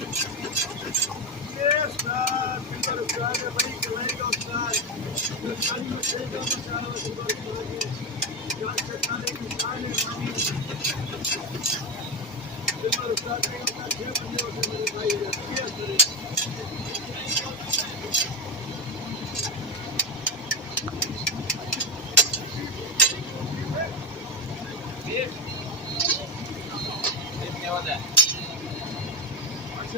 Yes, God. We got to try to make the leg outside. The sun will take up the shadow of the body. God, the sun is shining on you. We got to start taking up that camera here.